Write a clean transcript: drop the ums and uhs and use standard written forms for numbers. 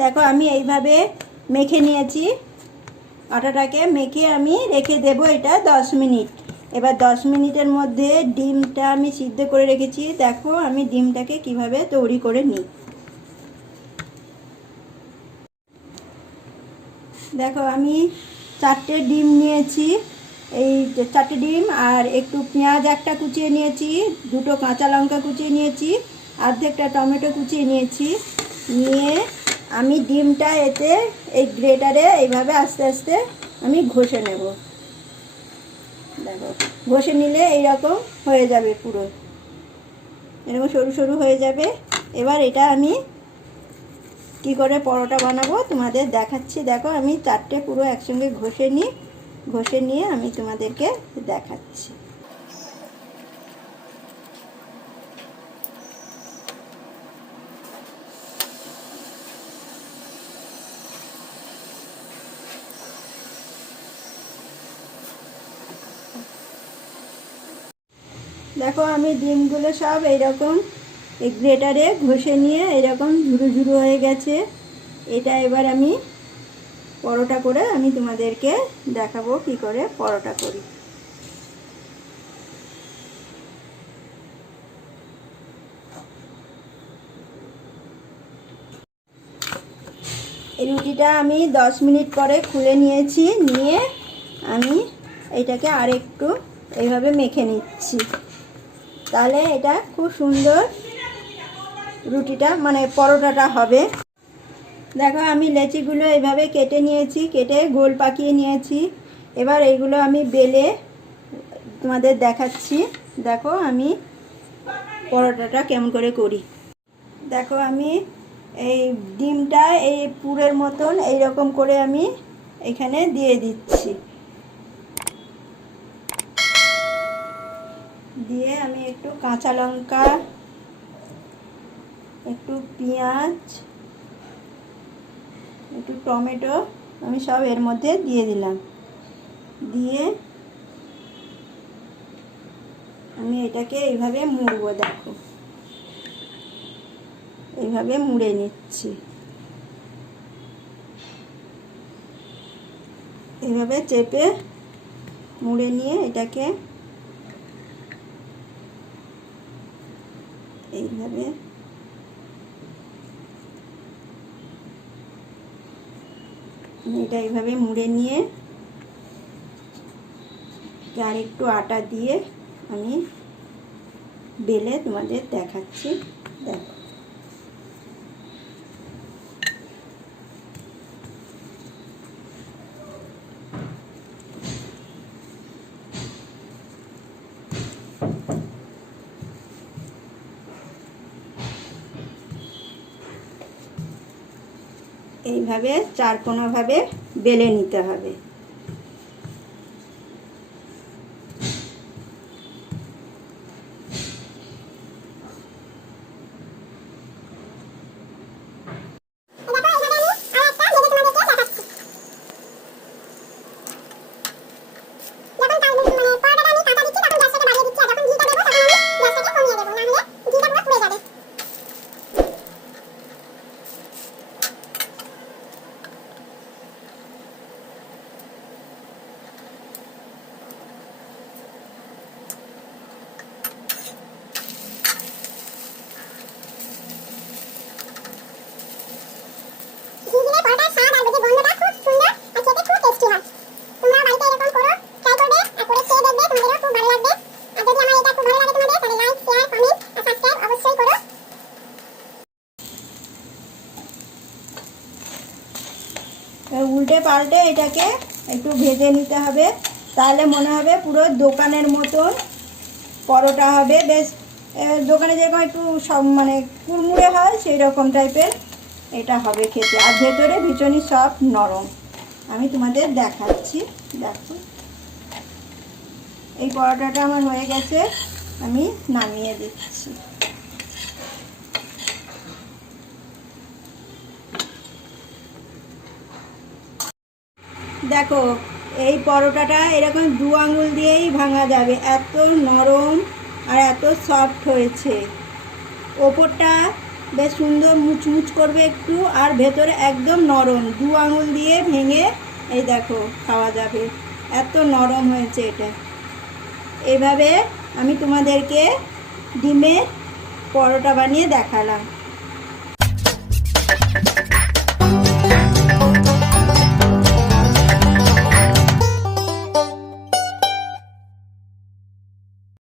দেখো আমি এইভাবে মেখে নিয়েছি। আটাটাকে মেখে আমি রেখে দেব এটা 10 মিনিট। এবার 10 মিনিটের মধ্যে ডিমটা আমি সিদ্ধ করে রেখেছি। দেখো আমি ডিমটাকে কিভাবে তৈরি করে নিই। দেখো আমি 4টে ডিম নিয়েছি। এই 4টে ডিম আর একটু পেঁয়াজ একটা কুচিয়ে নিয়েছি, 2টো কাঁচা লঙ্কা কুচিয়ে নিয়েছি, অর্ধেকটা টমেটো কুচিয়ে নিয়েছি। নিয়ে আমি ডিমটা এতে এই গ্রেটারে এইভাবে আস্তে আস্তে আমি ঘষে নেব। দেখো ঘষে নিলে এইরকম হয়ে যাবে, পুরো এরকম সরু সরু হয়ে যাবে। এবার এটা আমি কি করে পরোটা বানাবো তোমাদের দেখাচ্ছি। দেখো আমি 4টে পুরো একসঙ্গে ঘষে নিয়ে আমি তোমাদেরকে দেখাচ্ছি। দেখো আমি ডিমগুলো সব এইরকম এই গ্রেটারে ঘষে নিয়ে এরকম ঝুরু ঝুরু হয়ে গেছে। এটা এবার আমি পরোটা করে আমি তোমাদেরকে দেখাবো কি করে পরোটা করি। এই রুটিটা আমি 10 মিনিট পরে খুলে নিয়েছি। নিয়ে আমি এটাকে আরেকটু এইভাবে মেখে নিচ্ছি, তাহলে এটা খুব সুন্দর রুটিটা মানে পরোটাটা হবে। দেখো আমি লেচিগুলো এইভাবে কেটে নিয়েছি, কেটে গোল পাকিয়ে নিয়েছি। এবার এইগুলো আমি বেলে তোমাদের দেখাচ্ছি। দেখো আমি পরোটাটা কেমন করে করি। দেখো আমি এই ডিমটা এই পুরের মতন এইরকম করে আমি এখানে দিয়ে দিচ্ছি। দিয়ে আমি একটু কাঁচা লঙ্কা, একটু পেঁয়াজ, একটু টমেটো আমি সব এর মধ্যে দিয়ে দিলাম। দিয়ে আমি এটাকে এইভাবে মুড়বো। দেখো এইভাবে মুড়ে নিচ্ছি। এইভাবে চেপে মুড়ে নিয়ে এটাকে এইভাবে এটা এইভাবে মুড়ে নিয়ে আর একটু আটা দিয়ে আমি বেলে তোমাদের দেখাচ্ছি। দেখো এইভাবে চারকোনাভাবে বেলে নিতে হবে। উল্টে পাল্টে এটাকে একটু ভেজে নিতে হবে, তাহলে মনে হবে পুরো দোকানের মতন পরোটা হবে। বেশ দোকানে যেরকম একটু সব মানে কুড়মুড়ে হয় সেই রকম টাইপের এটা হবে খেতে, আর ভেতরে ভীষণই সফট নরম। আমি তোমাদের দেখাচ্ছি। দেখো এই পরোটাটা আমার হয়ে গেছে, আমি নামিয়ে দিচ্ছি। দেখো এই পরোটাটা এরকম 2 আঙুল দিয়েই ভাঙা যাবে, এত নরম আর এত সফট হয়েছে। ওপরটা বেশ সুন্দর মুচমুচ করবে একটু, আর ভেতরে একদম নরম, 2 আঙুল দিয়ে ভেঙে এই দেখো খাওয়া যাবে, এত নরম হয়েছে এটা। এইভাবে আমি তোমাদেরকে ডিমের পরোটা বানিয়ে দেখালাম।